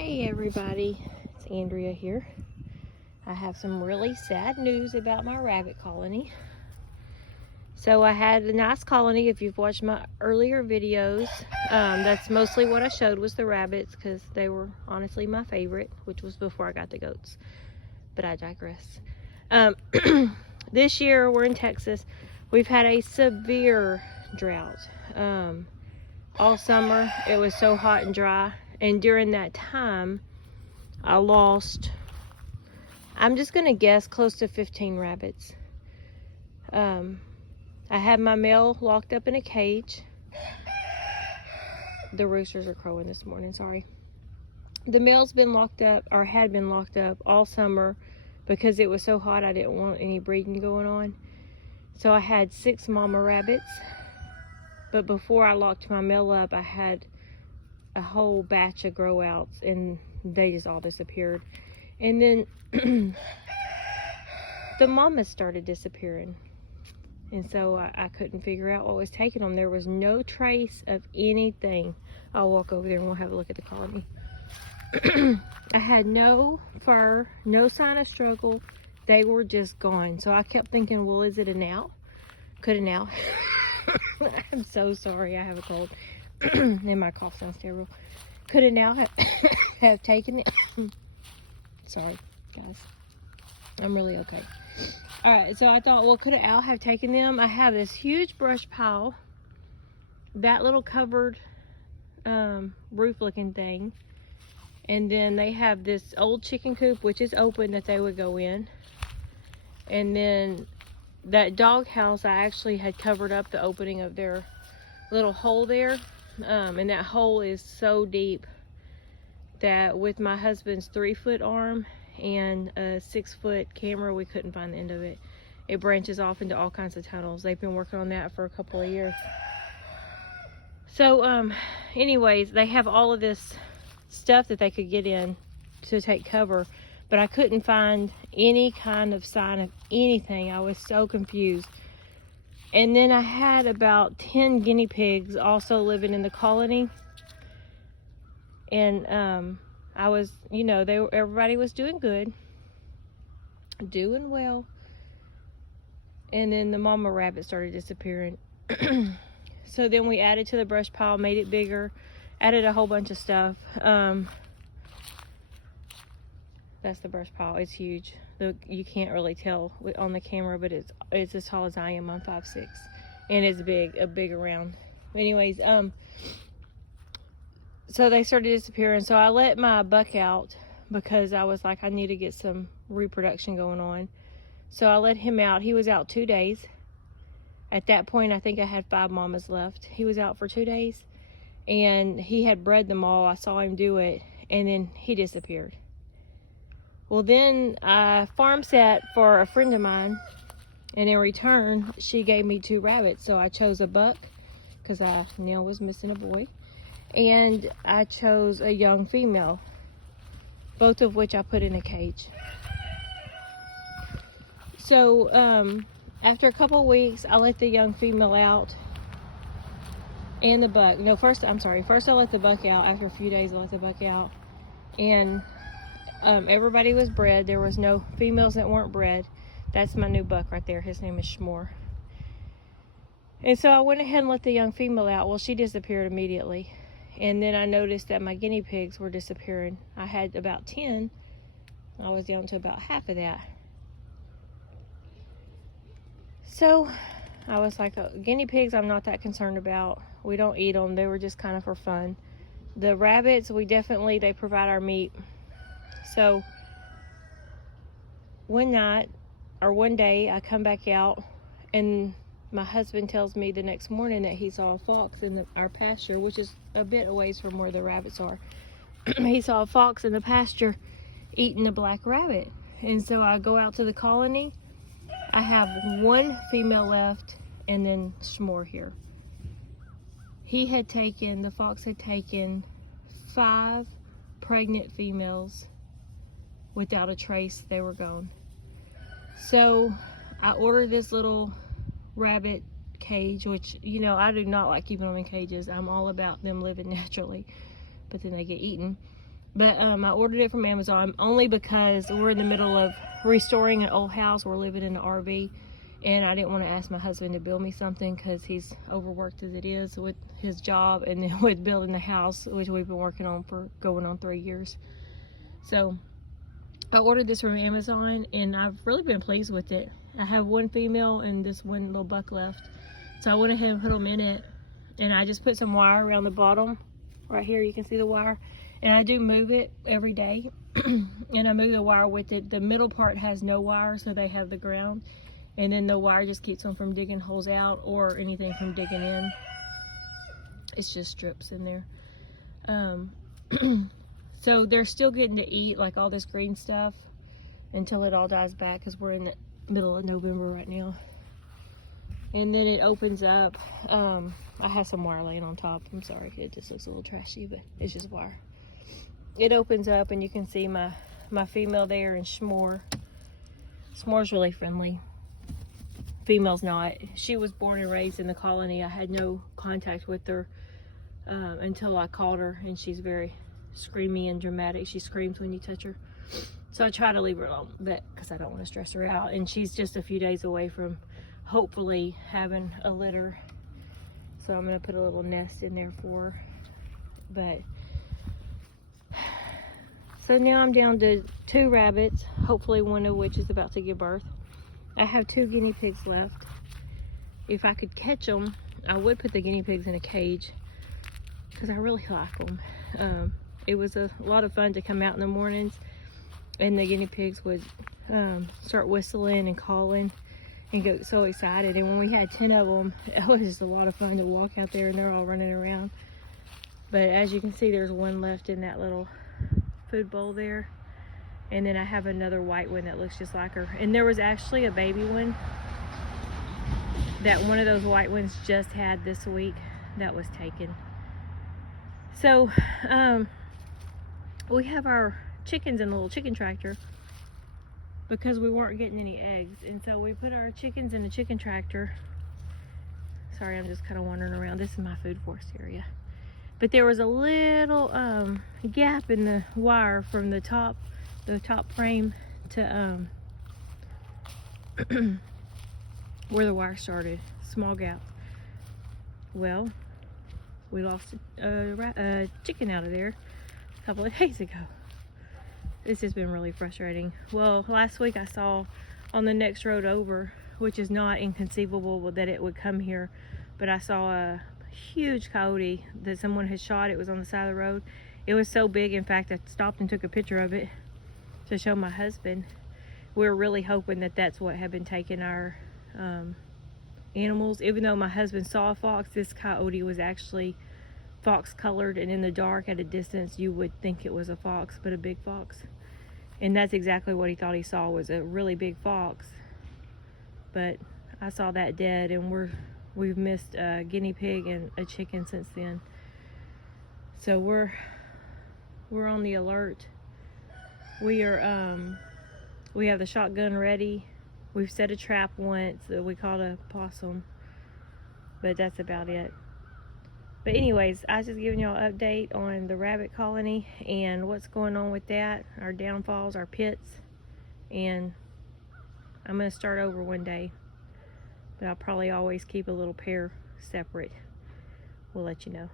Hey everybody, it's Andrea here. I have some really sad news about my rabbit colony. So I had a nice colony. If you've watched my earlier videos, that's mostly what I showed was the rabbits because they were honestly my favorite, which was before I got the goats. But I digress. This year we're in Texas. We've had a severe drought. All summer it was so hot and dry. And during that time, I lost, I'm just going to guess, close to 15 rabbits. I had my male locked up in a cage. The roosters are crowing this morning, sorry. The male's been locked up, or had been locked up all summer because it was so hot I didn't want any breeding going on. So I had 6 mama rabbits. But before I locked my male up, I had a whole batch of grow outs and they just all disappeared. And then the mamas started disappearing, and so I couldn't figure out what was taking them. There was no trace of anything. I'll walk over there and we'll have a look at the colony. I had no fur, no sign of struggle. They were just gone. So I kept thinking, well, is it an owl? Could an owl? I'm so sorry, I have a cold. And my cough sounds terrible. Could it now have taken it? Sorry, guys. I'm really okay. Alright, so I thought, well, could an owl have taken them? I have this huge brush pile. That little covered roof looking thing. And then they have this old chicken coop, which is open, that they would go in. And then that dog house, I actually had covered up the opening of their little hole there. And that hole is so deep that with my husband's 3-foot arm and a 6-foot camera, we couldn't find the end of it. It branches off into all kinds of tunnels. They've been working on that for a couple of years. So anyways, they have all of this stuff that they could get in to take cover, but I couldn't find any kind of sign of anything. I was so confused. And then I had about 10 guinea pigs also living in the colony. And I was, you know, everybody was doing good, doing well. And then the mama rabbit started disappearing. So then we added to the brush pile, made it bigger, added a whole bunch of stuff. That's the brush pile. It's huge. You can't really tell on the camera, but it's as tall as I am. I'm 5'6", and it's big, a big around. Anyways, so they started disappearing. So I let my buck out because I was like, I need to get some reproduction going on. So I let him out. He was out 2 days. At that point, I think I had 5 mamas left. He was out for 2 days, and he had bred them all. I saw him do it, and then he disappeared. Well, then I farm sat for a friend of mine, and in return, she gave me 2 rabbits. So I chose a buck because Neil was missing a boy, and I chose a young female, both of which I put in a cage. So after a couple of weeks, I let the young female out and the buck. No, first I let the buck out. After a few days, I let the buck out, and everybody was bred. There was no females that weren't bred. That's my new buck right there. His name is Shmore. And so I went ahead and let the young female out. Well, she disappeared immediately. And then I noticed that my guinea pigs were disappearing. I had about 10. I was down to about half of that. So I was like, guinea pigs I'm not that concerned about. We don't eat them. They were just kind of for fun. The rabbits, they provide our meat. So one day I come back out, and my husband tells me the next morning that he saw a fox in our pasture, which is a bit a ways from where the rabbits are. He saw a fox in the pasture eating a black rabbit. And so I go out to the colony. I have 1 female left, and then Shmore here. The fox had taken 5 pregnant females. Without a trace, they were gone. So I ordered this little rabbit cage, which, you know, I do not like keeping them in cages. I'm all about them living naturally, but then they get eaten. But I ordered it from Amazon only because we're in the middle of restoring an old house. We're living in an RV, and I didn't want to ask my husband to build me something because he's overworked as it is with his job and then with building the house, which we've been working on for going on 3 years. So I ordered this from Amazon, and I've really been pleased with it. I have one female and this one little buck left. So I went ahead and put them in it, and I just put some wire around the bottom. Right here you can see the wire. And I do move it every day. And I move the wire with it. The middle part has no wire, so they have the ground. And then the wire just keeps them from digging holes out or anything from digging in. It's just strips in there. So they're still getting to eat like all this green stuff until it all dies back, because we're in the middle of November right now. And then it opens up. I have some wire laying on top. I'm sorry, it just looks a little trashy, but it's just wire. It opens up and you can see my female there, and S'more. S'more's really friendly. Female's not. She was born and raised in the colony. I had no contact with her until I called her, and she's very screamy and dramatic. She screams when you touch her. So I try to leave her alone, but because I don't want to stress her out. And she's just a few days away from hopefully having a litter. So I'm going to put a little nest in there for her. But so now I'm down to 2 rabbits, hopefully one of which is about to give birth. I have 2 guinea pigs left. If I could catch them, I would put the guinea pigs in a cage because I really like them. It was a lot of fun to come out in the mornings, and the guinea pigs would start whistling and calling and get so excited. And when we had 10 of them, it was just a lot of fun to walk out there, and they're all running around. But as you can see, there's one left in that little food bowl there, and then I have another white one that looks just like her. And there was actually a baby one that one of those white ones just had this week that was taken. So we have our chickens in the little chicken tractor because we weren't getting any eggs, and so we put our chickens in the chicken tractor. Sorry, I'm just kind of wandering around. This is my food forest area. But there was a little gap in the wire from the top frame to where the wire started. Small gap. Well, we lost a chicken out of there a couple of days ago. This has been really frustrating. Well, last week I saw on the next road over, which is not inconceivable that it would come here, but I saw a huge coyote that someone had shot. It was on the side of the road. It was so big, in fact, I stopped and took a picture of it to show my husband. We were really hoping that that's what had been taking our animals. Even though my husband saw a fox, this coyote was actually fox colored, and in the dark at a distance you would think it was a fox, but a big fox. And that's exactly what he thought he saw, was a really big fox. But I saw that dead, and we've missed a guinea pig and a chicken since then. So we're on the alert. We have the shotgun ready. We've set a trap once that we caught a possum, but that's about it. But anyways, I was just giving y'all an update on the rabbit colony and what's going on with that, our downfalls, our pits, and I'm going to start over one day, but I'll probably always keep a little pair separate. We'll let you know.